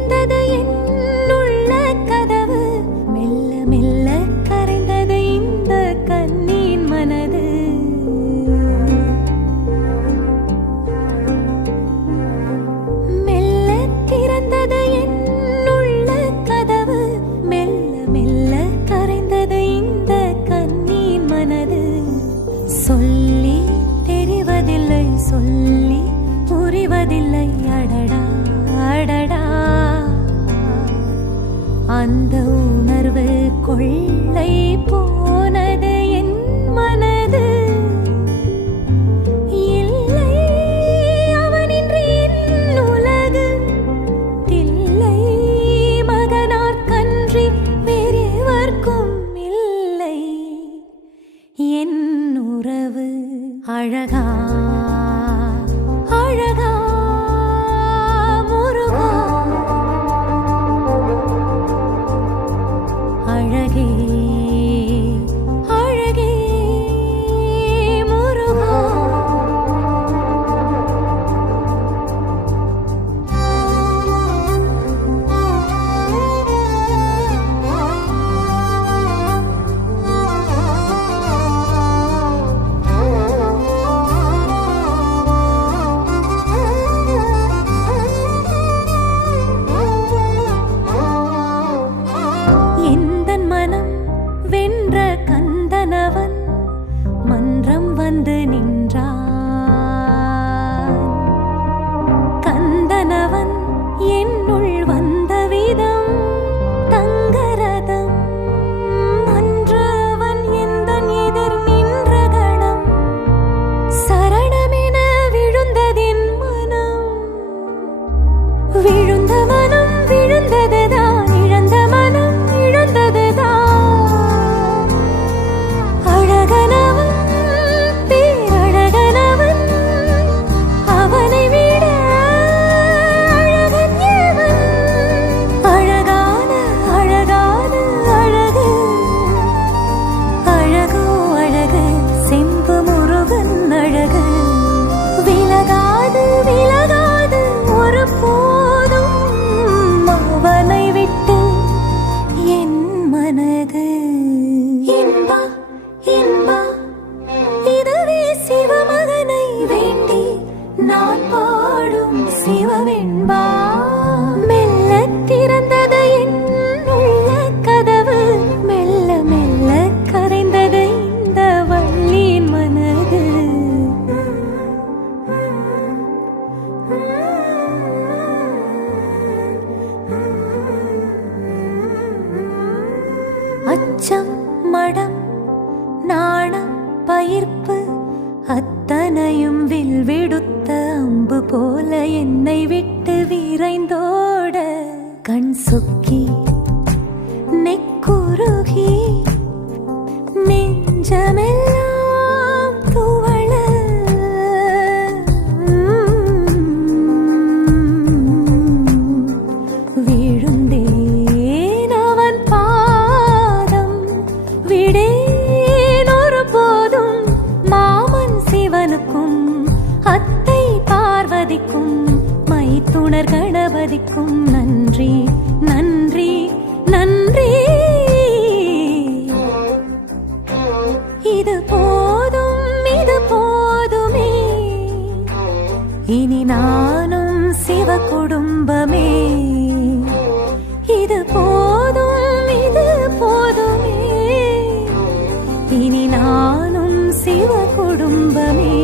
திறந்தது என்னுள்ள கதவு, மெல்ல மெல்ல கரைந்தது இந்த கண்ணின் மனது. மெல்ல திறந்தது என்னுள்ள கதவு, மெல்ல மெல்ல கரைந்தது இந்த கண்ணின் மனது. சொல்லி தெரிவதில்லை, சொல்லி புரிவதில்லை, அடடா அடடா. அந்த உணர்வு கொள்ளை போனது என் மனது. இல்லை அவனின்றி என் உலகு, தில்லை மகனார்க்கன்றி வேறெவர்க்கும் இல்லை என் உறவு. அழகா அழகா முருகா, அழகே அழகே முருகா. எந்தன் மனம் வென்ற கந்தனவன் மன்றம் வந்து நின்றான். கந்தனவன் என்னுள் வந்த விதம் தங்கரதம். அன்று அவன் எந்தன் எதிர் நின்ற கணம், சரணமென விழுந்ததின் மனம். விழுந்த மனம் விழுந்ததுதான், இழந்த மனம் இழந்ததுதான். அழகனவன் பேரழகனவன், அவனை விட அழகன் எவன்? அழகான அழகான அழகு, அழகோ அழகு செம்பு முருகன் அழகு. விலகாது விலகாது ஒரு போதும் அவனை விட்டு என் மனது. இன்பா இன்பா இதுவே சிவமகனை வேண்டி நான் பாடும் சிவவெண்பா. மெல்ல திறந்தது என்னுள்ள கதவு, மெல்ல மெல்ல கரைந்தது இந்த வள்ளியின் மனது. அச்சம் மடம் நாணம் பயிர்ப்பு அத்தனையும் வில் விடுத்த அம்பு போல என்னை விட்டு விரைந்தோட, கண் சொக்கி நெக்குருகி நெஞ்சமெல்லாம் துவள. விழுந்தேன் அவன் பாதம், விடேன் ஒரு போதும் மாமன் சிவனுக்கும் அத்தை பார்வதிக்கும் மைத்துணர் கணபதிக்கும் நன்றி நன்றி நன்றி. இது போதும் இது போதுமே, இனி நானும் சிவ குடும்பமே. இது போதும் இது போதுமே, இனி நானும் சிவ குடும்பமே.